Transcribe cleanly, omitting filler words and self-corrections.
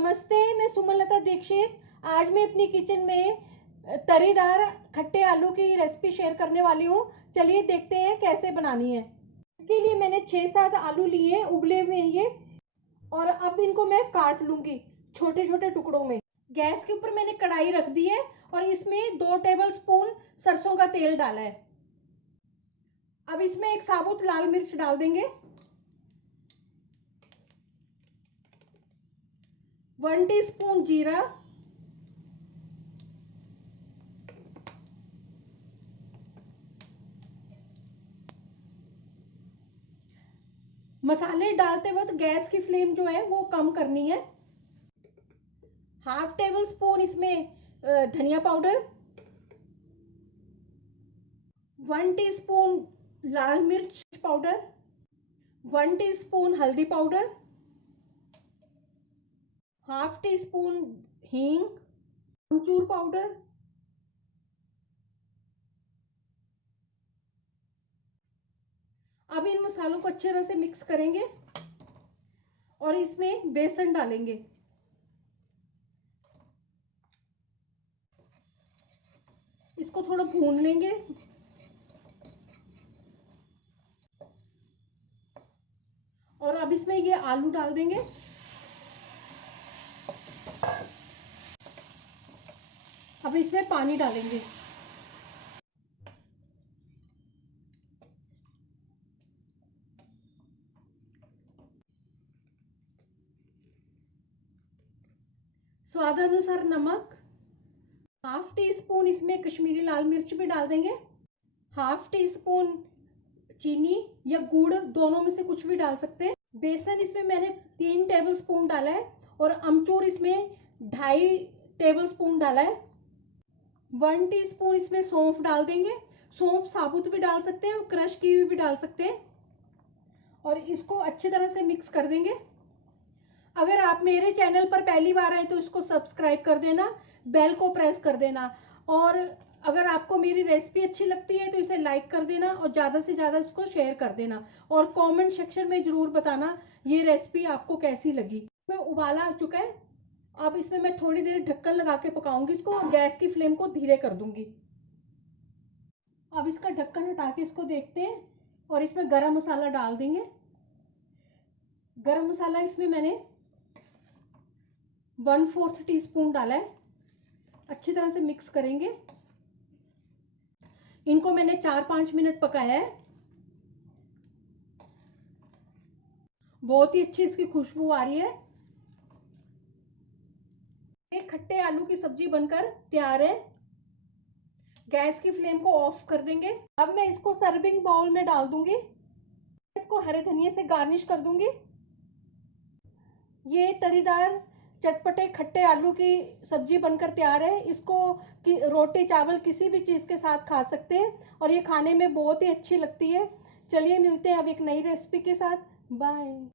नमस्ते, मैं सुमनलता दीक्षित। आज मैं अपनी किचन में तरीदार खट्टे आलू की रेसिपी शेयर करने वाली हूँ। चलिए देखते हैं कैसे बनानी है। इसके लिए मैंने 6-7 आलू लिए, उबले हुए ये, और अब इनको मैं काट लूंगी छोटे छोटे टुकड़ों में। गैस के ऊपर मैंने कढ़ाई रख दी है और इसमें 2 टेबल स्पून सरसों का तेल डाला है। अब इसमें एक साबुत लाल मिर्च डाल देंगे, 1 टीस्पून जीरा, मसाले डालते वक्त गैस की फ्लेम जो है वो कम करनी है। 1/2 टेबल स्पून इसमें धनिया पाउडर, 1 टीस्पून लाल मिर्च पाउडर, 1 टीस्पून हल्दी पाउडर, 1/2 टीस्पून हींग, अमचूर पाउडर, अब इन मसालों को अच्छी तरह से मिक्स करेंगे और इसमें बेसन डालेंगे। इसको थोड़ा भून लेंगे। और अब इसमें ये आलू डाल देंगे। अब इसमें पानी डालेंगे। स्वादानुसार नमक, 1/2 टीस्पून इसमें कश्मीरी लाल मिर्च भी डाल देंगे, 1/2 टीस्पून चीनी या गुड़, दोनों में से कुछ भी डाल सकते हैं। बेसन इसमें मैंने 3 टेबल स्पून डाला है और अमचूर इसमें 2.5 टेबल स्पून डाला है। 1 टीस्पून इसमें सौंफ डाल देंगे। सौंफ साबुत भी डाल सकते हैं और क्रश की हुई भी डाल सकते हैं। और इसको अच्छी तरह से मिक्स कर देंगे। अगर आप मेरे चैनल पर पहली बार आए तो इसको सब्सक्राइब कर देना, बेल को प्रेस कर देना, और अगर आपको मेरी रेसिपी अच्छी लगती है तो इसे लाइक कर देना और ज़्यादा से ज़्यादा इसको शेयर कर देना, और कमेंट सेक्शन में ज़रूर बताना ये रेसिपी आपको कैसी लगी। में उबाला आ चुका है। अब इसमें मैं थोड़ी देर ढक्कन लगा के पकाऊंगी इसको, और गैस की फ्लेम को धीरे कर दूंगी। अब इसका ढक्कन हटा के इसको देखते हैं और इसमें गरम मसाला डाल देंगे। गरम मसाला इसमें मैंने 1/4 टीस्पून डाला है। अच्छी तरह से मिक्स करेंगे। इनको मैंने 4-5 मिनट पकाया है। बहुत ही अच्छी इसकी खुशबू आ रही है। एक खट्टे आलू की सब्जी बनकर तैयार है। गैस की फ्लेम को ऑफ कर देंगे। अब मैं इसको सर्विंग बाउल में डाल दूंगी। इसको हरे धनिया से गार्निश कर दूंगी। ये तरीदार चटपटे खट्टे आलू की सब्जी बनकर तैयार है। इसको रोटी चावल किसी भी चीज़ के साथ खा सकते हैं और ये खाने में बहुत ही अच्छी लगती है। चलिए मिलते हैं अब एक नई रेसिपी के साथ। बाय।